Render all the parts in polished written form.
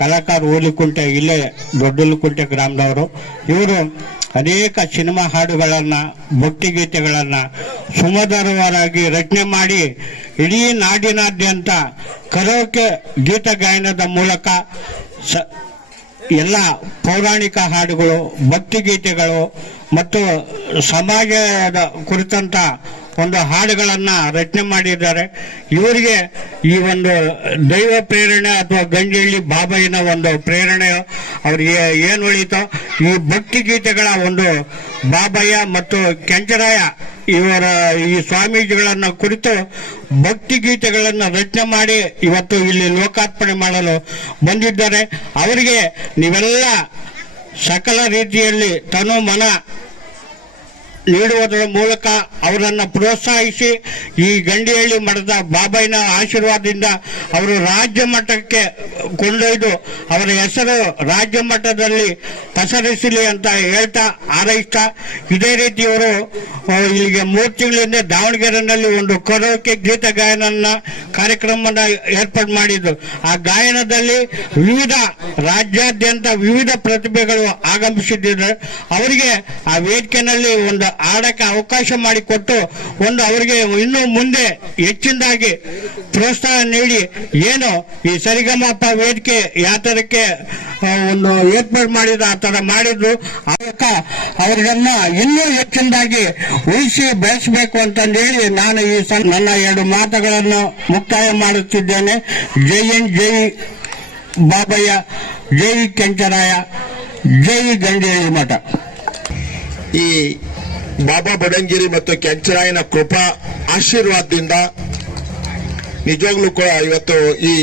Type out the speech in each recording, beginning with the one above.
ಕಲಾಕಾರ ಹುಲಿಕುಂಟೆ, ಇಲ್ಲೇ ದೊಡ್ಡಲುಕುಂಟೆ ಗ್ರಾಮದವರು. ಇವರು ಅನೇಕ ಸಿನಿಮಾ ಹಾಡುಗಳನ್ನು, ಭಕ್ತಿಗೀತೆಗಳನ್ನು ಸುಮಧುರವಾಗಿ ರಚನೆ ಮಾಡಿ ಇಡೀ ನಾಡಿನಾದ್ಯಂತ ಕರೋಕೆ ಗೀತ ಗಾಯನದ ಮೂಲಕ ಎಲ್ಲ ಪೌರಾಣಿಕ ಹಾಡುಗಳು, ಭಕ್ತಿಗೀತೆಗಳು ಮತ್ತು ಸಮಾಜದ ಕುರಿತಂತ ಒಂದು ಹಾಡುಗಳನ್ನ ರಚನೆ ಮಾಡಿದ್ದಾರೆ. ಇವರಿಗೆ ಈ ಒಂದು ದೈವ ಪ್ರೇರಣೆ ಅಥವಾ ಗಂಜಳ್ಳಿ ಬಾಬಯ್ಯನ ಒಂದು ಪ್ರೇರಣೆ ಅವರಿಗೆ ಏನು ಉಳಿತೋ, ಈ ಭಕ್ತಿ ಗೀತೆಗಳ ಒಂದು ಬಾಬಯ್ಯ ಮತ್ತು ಕೆಂಚರಾಯ ಇವರ ಈ ಸ್ವಾಮೀಜಿಗಳನ್ನ ಕುರಿತು ಭಕ್ತಿ ಗೀತೆಗಳನ್ನು ರಚನೆ ಮಾಡಿ ಇವತ್ತು ಇಲ್ಲಿ ಲೋಕಾರ್ಪಣೆ ಮಾಡಲು ಬಂದಿದ್ದಾರೆ. ಅವರಿಗೆ ನೀವೆಲ್ಲ ಸಕಲ ರೀತಿಯಲ್ಲಿ ತನು ಮನ ನೀಡುವುದರ ಮೂಲಕ ಅವರನ್ನು ಪ್ರೋತ್ಸಾಹಿಸಿ ಈ ಗಂಡಿಹಳ್ಳಿ ಮಠದ ಬಾಬಯ್ಯನ ಆಶೀರ್ವಾದದಿಂದ ಅವರು ರಾಜ್ಯ ಮಟ್ಟಕ್ಕೆ ಕೊಂಡೊಯ್ದು ಅವರ ಹೆಸರು ರಾಜ್ಯ ಮಟ್ಟದಲ್ಲಿ ಪಸರಿಸಲಿ ಅಂತ ಹೇಳ್ತಾ ಹಾರೈಸ್ತಾ, ಇದೇ ರೀತಿ ಅವರು ಇಲ್ಲಿಗೆ 3 ತಿಂಗಳಿಂದ ದಾವಣಗೆರೆಯಲ್ಲಿ ಒಂದು ಕರೋಕೆ ಗೀತ ಗಾಯನ ಕಾರ್ಯಕ್ರಮನ ಏರ್ಪಾಡು ಮಾಡಿದ್ದು. ಆ ಗಾಯನದಲ್ಲಿ ವಿವಿಧ ರಾಜ್ಯಾದ್ಯಂತ ವಿವಿಧ ಪ್ರತಿಭೆಗಳು ಆಗಮಿಸಿದ್ದಾರೆ. ಅವರಿಗೆ ಆ ವೇದಿಕೆಯಲ್ಲಿ ಒಂದು ಆಡಕ್ಕೆ ಅವಕಾಶ ಮಾಡಿಕೊಟ್ಟು ಒಂದು ಅವರಿಗೆ ಇನ್ನು ಮುಂದೆ ಹೆಚ್ಚಿನದಾಗಿ ಪ್ರೋತ್ಸಾಹ ನೀಡಿ ಏನು ಈ ಸರಿಗಮಪ ವೇದಿಕೆ ಯಾತರಕ್ಕೆ ಒಂದು ಏರ್ಪಾಡು ಮಾಡಿದ್ರು ಆ ತರ ಮಾಡಿದ್ರು. ಅವರನ್ನ ಇನ್ನೂ ಹೆಚ್ಚಿನದಾಗಿ ಉಳಿಸಿ ಬೆಳೆಸಬೇಕು ಅಂತಂದೇಳಿ ನಾನು ಈ ನನ್ನ 2 ಮಾತುಗಳನ್ನು ಮುಕ್ತಾಯ ಮಾಡುತ್ತಿದ್ದೇನೆ. ಜೈ ಜೈ ಬಾಬಯ್ಯ, ಜೈ ಕೆಂಚರಾಯ, ಜೈ ಗಂಡಿಹಳ್ಳಿ ಮಠ. ಈ ಬಾಬಾ ಬಡಂಗಿರಿ ಮತ್ತು ಕೆಂಚರಾಯನ ಕೃಪಾ ಆಶೀರ್ವಾದದಿಂದ ನಿಜವಾಗ್ಲೂ ಕೂಡ ಇವತ್ತು ಈ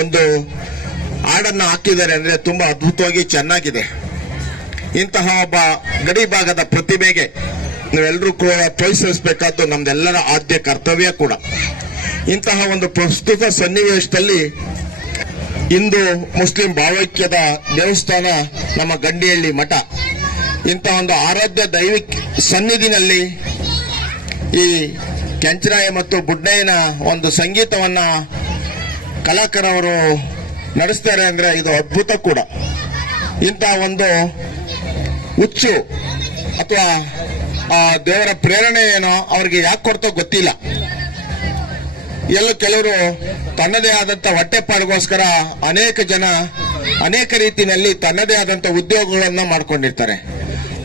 ಒಂದು ಹಾಡನ್ನು ಹಾಕಿದ್ದಾರೆ ಅಂದ್ರೆ ತುಂಬಾ ಅದ್ಭುತವಾಗಿ ಚೆನ್ನಾಗಿದೆ. ಇಂತಹ ಒಬ್ಬ ಗಡಿ ಭಾಗದ ಪ್ರತಿಭೆಗೆ ನಾವೆಲ್ಲರೂ ಕೂಡ ಪ್ರೋತ್ಸಾಹಿಸಬೇಕಾದ್ದು ನಮ್ದೆಲ್ಲರ ಆದ್ಯ ಕರ್ತವ್ಯ ಕೂಡ. ಇಂತಹ ಒಂದು ಪ್ರಸ್ತುತ ಸನ್ನಿವೇಶದಲ್ಲಿ ಹಿಂದೂ ಮುಸ್ಲಿಂ ಭಾವೈಕ್ಯದ ದೇವಸ್ಥಾನ ನಮ್ಮ ಗಂಡಿಹಳ್ಳಿ ಮಠ ಇಂತಹ ಒಂದು ಆರಾಧ್ಯ ದೈವಿಕ ಸನ್ನಿಧಿನಲ್ಲಿ ಈ ಕೆಂಚರಾಯ ಮತ್ತು ಬುಡ್ಡಯ್ಯನ ಒಂದು ಸಂಗೀತವನ್ನ ಕಲಾಕಾರವರು ನಡೆಸ್ತಾರೆ ಅಂದ್ರೆ ಇದು ಅದ್ಭುತ ಕೂಡ. ಇಂತಹ ಒಂದು ಹುಚ್ಚು ಅಥವಾ ಆ ದೇವರ ಪ್ರೇರಣೆ ಏನೋ ಅವ್ರಿಗೆ ಯಾಕೆ ಕೊಡ್ತೋ ಗೊತ್ತಿಲ್ಲ. ಕೆಲವರು ತನ್ನದೇ ಆದಂತ ಹೊಟ್ಟೆಪಾಡಿಗೋಸ್ಕರ ಅನೇಕ ಜನ ಅನೇಕ ರೀತಿಯಲ್ಲಿ ತನ್ನದೇ ಆದಂತ ಉದ್ಯೋಗಗಳನ್ನ ಮಾಡ್ಕೊಂಡಿರ್ತಾರೆ.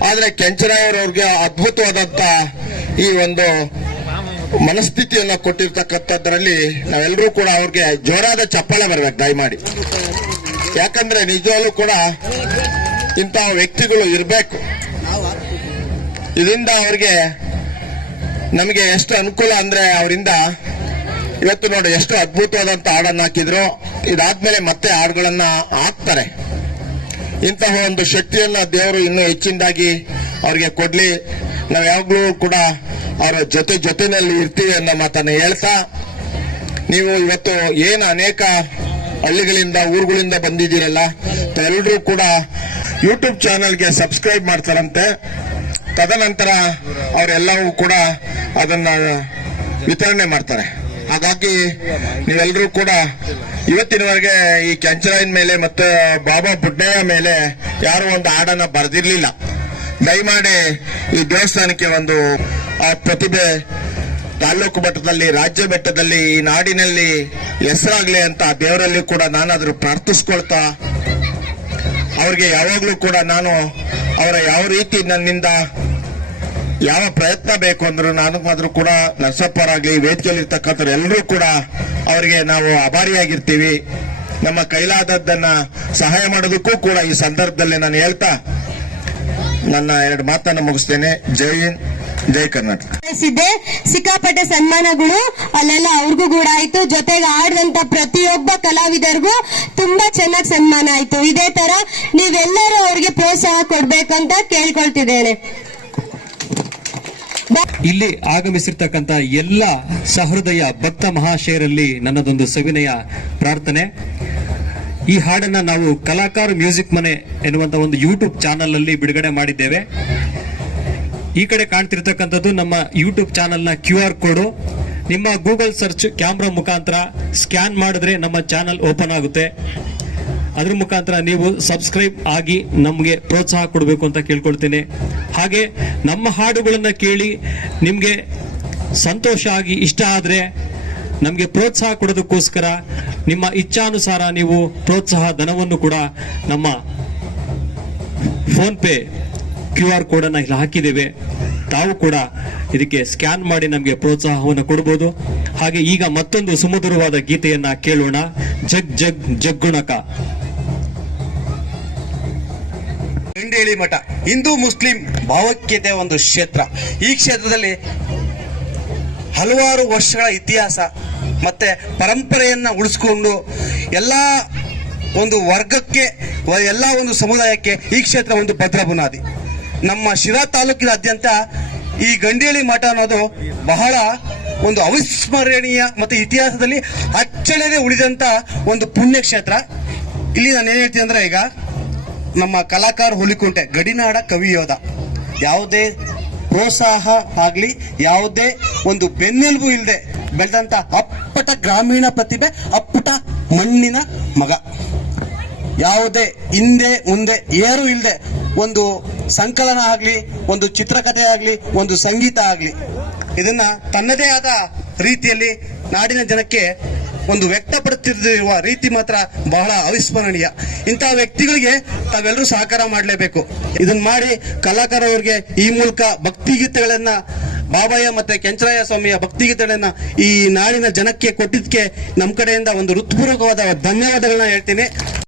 ಆದ್ರೆ ಕೆಂಚರಾಯವ್ರವ್ರಿಗೆ ಅದ್ಭುತವಾದಂತ ಈ ಒಂದು ಮನಸ್ಥಿತಿಯನ್ನ ಕೊಟ್ಟಿರ್ತಕ್ಕಂಥದ್ರಲ್ಲಿ ನಾವೆಲ್ಲರೂ ಕೂಡ ಅವ್ರಿಗೆ ಜೋರಾದ ಚಪ್ಪಾಳೆ ಬರ್ಬೇಕು ದಯಮಾಡಿ. ಯಾಕಂದ್ರೆ ನಿಜವಾಗ್ಲೂ ಕೂಡ ಇಂತಹ ವ್ಯಕ್ತಿಗಳು ಇರಬೇಕು. ಇದರಿಂದ ಅವ್ರಿಗೆ ನಮಗೆ ಎಷ್ಟು ಅನುಕೂಲ ಅಂದ್ರೆ ಅವರಿಂದ ಇವತ್ತು ನೋಡಿ ಎಷ್ಟು ಅದ್ಭುತವಾದಂತ ಹಾಡನ್ನ ಹಾಕಿದ್ರು. ಇದಾದ್ಮೇಲೆ ಮತ್ತೆ ಹಾಡುಗಳನ್ನ ಹಾಕ್ತಾರೆ. ಇಂತಹ ಒಂದು ಶಕ್ತಿಯನ್ನ ದೇವರು ಇನ್ನೂ ಹೆಚ್ಚಿನದಾಗಿ ಅವ್ರಿಗೆ ಕೊಡ್ಲಿ. ನಾವು ಯಾವಾಗ್ಲೂ ಕೂಡ ಅವರ ಜೊತೆನಲ್ಲಿ ಇರ್ತೀವಿ ಅನ್ನೋ ಮಾತನ್ನ ಹೇಳ್ತಾ, ನೀವು ಇವತ್ತು ಏನು ಅನೇಕ ಹಳ್ಳಿಗಳಿಂದ ಊರುಗಳಿಂದ ಬಂದಿದ್ದೀರಲ್ಲ, ಎಲ್ಲರೂ ಕೂಡ ಯೂಟ್ಯೂಬ್ ಚಾನೆಲ್ಗೆ ಸಬ್ಸ್ಕ್ರೈಬ್ ಮಾಡ್ತಾರಂತೆ. ತದನಂತರ ಅವರೆಲ್ಲವೂ ಕೂಡ ಅದನ್ನ ವಿತರಣೆ ಮಾಡ್ತಾರೆ. ಹಾಗಾಗಿ ನೀವೆಲ್ಲರೂ ಕೂಡ ಇವತ್ತಿನವರೆಗೆ ಈ ಕೆಂಚರಾಯನ ಮೇಲೆ ಮತ್ತೆ ಬಾಬಾ ಬುಡ್ಡಯ್ಯ ಮೇಲೆ ಯಾರು ಒಂದು ಹಾಡನ್ನ ಬರೆದಿರ್ಲಿಲ್ಲ. ದಯಮಾಡಿ ಈ ದೇವಸ್ಥಾನಕ್ಕೆ ಒಂದು ಪ್ರತಿಭೆ ತಾಲೂಕು ಮಟ್ಟದಲ್ಲಿ, ರಾಜ್ಯ ಮಟ್ಟದಲ್ಲಿ, ಈ ನಾಡಿನಲ್ಲಿ ಹೆಸರಾಗ್ಲಿ ಅಂತ ದೇವರಲ್ಲಿ ಕೂಡ ನಾನಾದ್ರೂ ಪ್ರಾರ್ಥಿಸ್ಕೊಳ್ತಾ, ಅವ್ರಿಗೆ ಯಾವಾಗ್ಲೂ ಕೂಡ ನಾನು ಅವರ ಯಾವ ರೀತಿ ನನ್ನಿಂದ ಯಾವ ಪ್ರಯತ್ನ ಬೇಕು ಅಂದ್ರು ನನಗಾದ್ರೂ ಕೂಡ ನರಸಪ್ಪರಾಗ್ಲಿ ವೇದಿಕೆಯಲ್ಲಿ ಇರ್ತಕ್ಕಂಥ ಎಲ್ಲರೂ ಕೂಡ ಅವರಿಗೆ ನಾವು ಆಭಾರಿಯಾಗಿರ್ತೀವಿ. ನಮ್ಮ ಕೈಲಾದದ್ದನ್ನ ಸಹಾಯ ಮಾಡೋದಕ್ಕೂ ಕೂಡ ಈ ಸಂದರ್ಭದಲ್ಲಿ ನಾನು ಹೇಳ್ತಾ ನನ್ನ 2 ಮಾತನ್ನು ಮುಗಿಸ್ತೇನೆ. ಜೈ ಹಿಂದ್, ಜೈ ಕರ್ನಾಟಕ. ಸಿಕ್ಕಾಪಟ್ಟೆ ಸನ್ಮಾನಗಳು ಅಲ್ಲೆಲ್ಲ ಅವ್ರಿಗೂ ಕೂಡ ಆಯ್ತು. ಜೊತೆಗೆ ಆಡಿದಂತ ಪ್ರತಿಯೊಬ್ಬ ಕಲಾವಿದರಿಗೂ ತುಂಬಾ ಚೆನ್ನಾಗಿ ಸನ್ಮಾನ ಆಯ್ತು. ಇದೇ ತರ ನೀವೆಲ್ಲರೂ ಅವ್ರಿಗೆ ಪ್ರೋತ್ಸಾಹ ಕೊಡ್ಬೇಕಂತ ಕೇಳ್ಕೊಳ್ತಿದ್ದೇನೆ. ಇಲ್ಲಿ ಆಗಮಿಸಿರ್ತಕ್ಕಂಥ ಎಲ್ಲ ಸಹೃದಯ ಭಕ್ತ ಮಹಾಶಯರಲ್ಲಿ ನನ್ನದೊಂದು ಸವಿನಯ ಪ್ರಾರ್ಥನೆ. ಈ ಹಾಡನ್ನ ನಾವು ಕಲಾಕಾರ ಮ್ಯೂಸಿಕ್ ಮನೆ ಎನ್ನುವಂತ ಒಂದು ಯೂಟ್ಯೂಬ್ ಚಾನಲ್ ಅಲ್ಲಿ ಬಿಡುಗಡೆ ಮಾಡಿದ್ದೇವೆ. ಈ ಕಡೆ ಕಾಣ್ತಿರ್ತಕ್ಕಂಥದ್ದು ನಮ್ಮ ಯೂಟ್ಯೂಬ್ ಚಾನಲ್ ನ QR ಕೋಡ್. ನಿಮ್ಮ ಗೂಗಲ್ ಸರ್ಚ್ ಕ್ಯಾಮ್ರಾ ಮುಖಾಂತರ ಸ್ಕ್ಯಾನ್ ಮಾಡಿದ್ರೆ ನಮ್ಮ ಚಾನಲ್ ಓಪನ್ ಆಗುತ್ತೆ. ಅದ್ರ ಮುಖಾಂತರ ನೀವು ಸಬ್ಸ್ಕ್ರೈಬ್ ಆಗಿ ನಮಗೆ ಪ್ರೋತ್ಸಾಹ ಕೊಡಬೇಕು ಅಂತ ಕೇಳ್ಕೊಳ್ತೇನೆ. ಹಾಗೆ ನಮ್ಮ ಹಾಡುಗಳನ್ನ ಕೇಳಿ ನಿಮಗೆ ಸಂತೋಷ ಆಗಿ ಇಷ್ಟ ಆದ್ರೆ ನಮಗೆ ಪ್ರೋತ್ಸಾಹ ಕೊಡೋದಕ್ಕೋಸ್ಕರ ನಿಮ್ಮ ಇಚ್ಛಾನುಸಾರ ನೀವು ಪ್ರೋತ್ಸಾಹ ಧನವನ್ನು ಕೂಡ ನಮ್ಮ ಫೋನ್ ಪೇ QR ಕೋಡ್ ಅನ್ನ ಇಲ್ಲಿ ಹಾಕಿದ್ದೇವೆ. ತಾವು ಕೂಡ ಇದಕ್ಕೆ ಸ್ಕ್ಯಾನ್ ಮಾಡಿ ನಮಗೆ ಪ್ರೋತ್ಸಾಹವನ್ನು ಕೊಡಬಹುದು. ಹಾಗೆ ಈಗ ಮತ್ತೊಂದು ಸುಮಧುರವಾದ ಗೀತೆಯನ್ನ ಕೇಳೋಣ. ಜಗ್ ಜಗ್ ಜಗ್ಗುಣಕ. ಗಂಡೇಳಿ ಮಠ ಹಿಂದೂ ಮುಸ್ಲಿಂ ಭಾವೈಕ್ಯತೆ ಒಂದು ಕ್ಷೇತ್ರ. ಈ ಕ್ಷೇತ್ರದಲ್ಲಿ ಹಲವಾರು ವರ್ಷಗಳ ಇತಿಹಾಸ ಮತ್ತೆ ಪರಂಪರೆಯನ್ನ ಉಳಿಸ್ಕೊಂಡು ಎಲ್ಲ ಒಂದು ವರ್ಗಕ್ಕೆ ಎಲ್ಲ ಒಂದು ಸಮುದಾಯಕ್ಕೆ ಈ ಕ್ಷೇತ್ರ ಒಂದು ಭದ್ರ ಬುನಾದಿ. ನಮ್ಮ ಶಿರಾ ತಾಲೂಕಿನಾದ್ಯಂತ ಈ ಗಂಡೇಳಿ ಮಠ ಅನ್ನೋದು ಬಹಳ ಒಂದು ಅವಿಸ್ಮರಣೀಯ ಮತ್ತು ಇತಿಹಾಸದಲ್ಲಿ ಅಚ್ಚಳಿಯದೆ ಉಳಿದಂತ ಒಂದು ಪುಣ್ಯ ಕ್ಷೇತ್ರ. ಇಲ್ಲಿ ನಾನು ಏನ್ ಹೇಳ್ತೀನಿ ಅಂದ್ರೆ, ಈಗ ನಮ್ಮ ಕಲಾಕಾರ ಹುಲಿಕುಂಟೆ ಗಡಿನಾಡ ಕವಿಯೋಧ, ಯಾವುದೇ ಪ್ರೋತ್ಸಾಹ ಆಗಲಿ ಯಾವುದೇ ಒಂದು ಬೆನ್ನೆಲುಬು ಇಲ್ಲದೆ ಬೆಳೆದಂತ ಅಪ್ಪಟ ಗ್ರಾಮೀಣ ಪ್ರತಿಭೆ, ಅಪ್ಪಟ ಮಣ್ಣಿನ ಮಗ. ಯಾವುದೇ ಹಿಂದೆ ಮುಂದೆ ಏರು ಇಲ್ಲದೆ ಒಂದು ಸಂಕಲನ ಆಗಲಿ, ಒಂದು ಚಿತ್ರಕಥೆ ಆಗಲಿ, ಒಂದು ಸಂಗೀತ ಆಗಲಿ, ಇದನ್ನ ತನ್ನದೇ ಆದ ರೀತಿಯಲ್ಲಿ ನಾಡಿನ ಜನಕ್ಕೆ ಒಂದು ವ್ಯಕ್ತಪಡುತ್ತಿರುವ ರೀತಿ ಮಾತ್ರ ಬಹಳ ಅವಿಸ್ಮರಣೀಯ. ಇಂತಹ ವ್ಯಕ್ತಿಗಳಿಗೆ ತಾವೆಲ್ಲರೂ ಸಹಕಾರ ಮಾಡಲೇಬೇಕು. ಇದನ್ನ ಮಾಡಿ ಕಲಾಕಾರ ಅವರಿಗೆ ಈ ಮೂಲಕ ಭಕ್ತಿಗೀತೆಗಳನ್ನ, ಬಾಬಯ್ಯ ಮತ್ತೆ ಕೆಂಚರಾಯ ಸ್ವಾಮಿಯ ಭಕ್ತಿಗೀತೆಗಳನ್ನ ಈ ನಾಡಿನ ಜನಕ್ಕೆ ಕೊಟ್ಟಿದ್ದಕ್ಕೆ ನಮ್ಮ ಕಡೆಯಿಂದ ಒಂದು ಹೃತ್ಪೂರ್ವಕವಾದ ಧನ್ಯವಾದಗಳನ್ನ ಹೇಳ್ತೀನಿ.